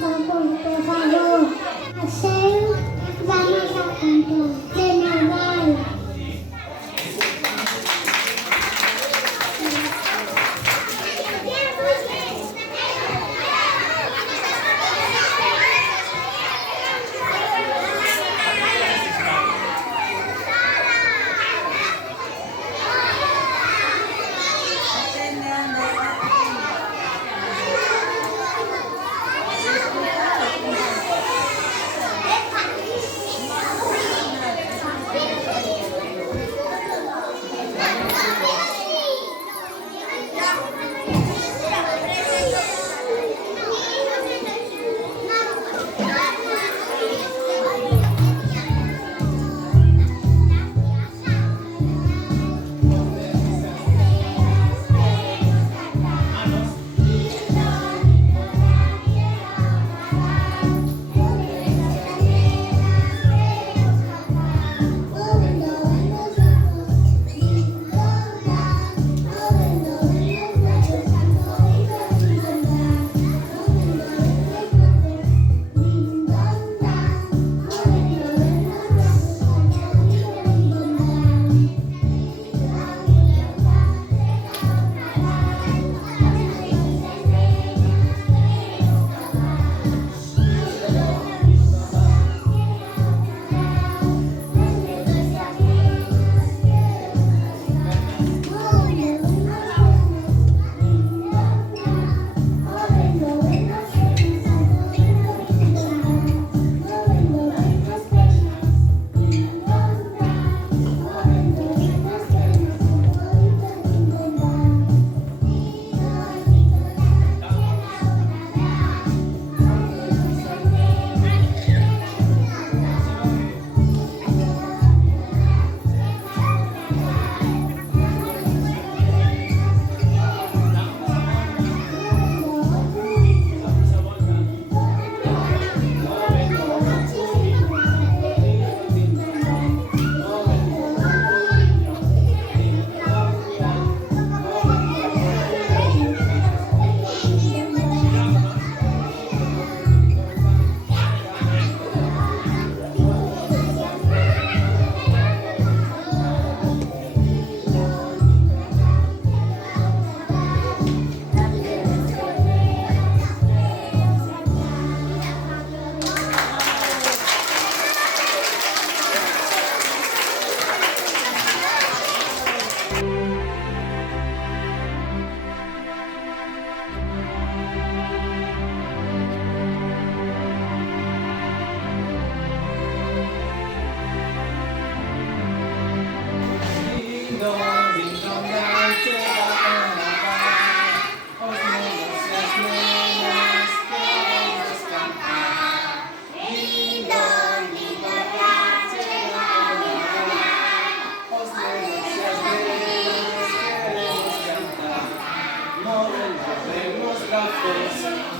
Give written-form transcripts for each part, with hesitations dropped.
por favor. Hacer, vamos a cantar de Naval.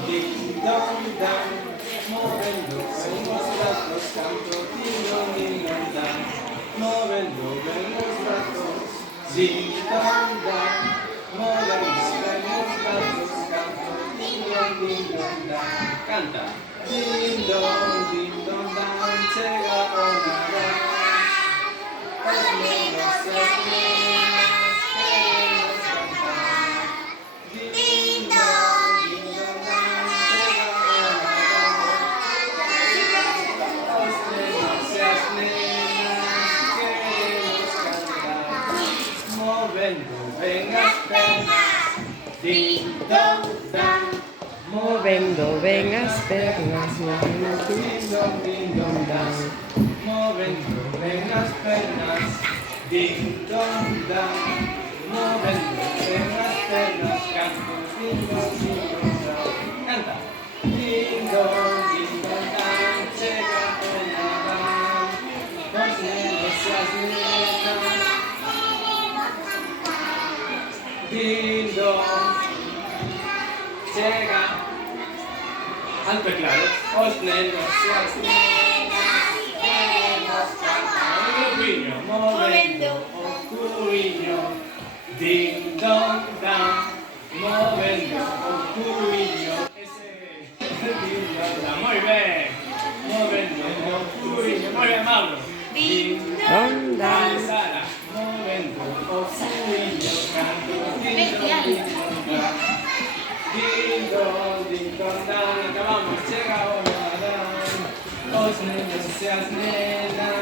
Ding dong dang, moviendo los brazos, canto ding dong dang, moviendo los brazos, ding dong dang, moviendo los brazos, canto ding dong dang, canta ding dong dang, llega una hora, los niños se queremos cantar, ding dong. Ding dong dang, Moviendo ven las pernas, ding dong dang, moviendo ven las pernas, ding dong dang, moviendo ven las pernas, canto ding dong dang, canta ding dong dang, llega el Navidad, los niños se alegran, ding dong. Llega alto y claro, os nenos y as nenas queremos cantar un grupiño, movendo o curiño, ding dong dang, movendo o curiño, ese ding dong oscuriño. Muy bien, Mauro. Ding dong, Onda. Sara. Momento oscuriño, canto. Ding dong, ding dong, dang. Ding dong, dang. Acabamos, llega hora, dan. Os niños se nena.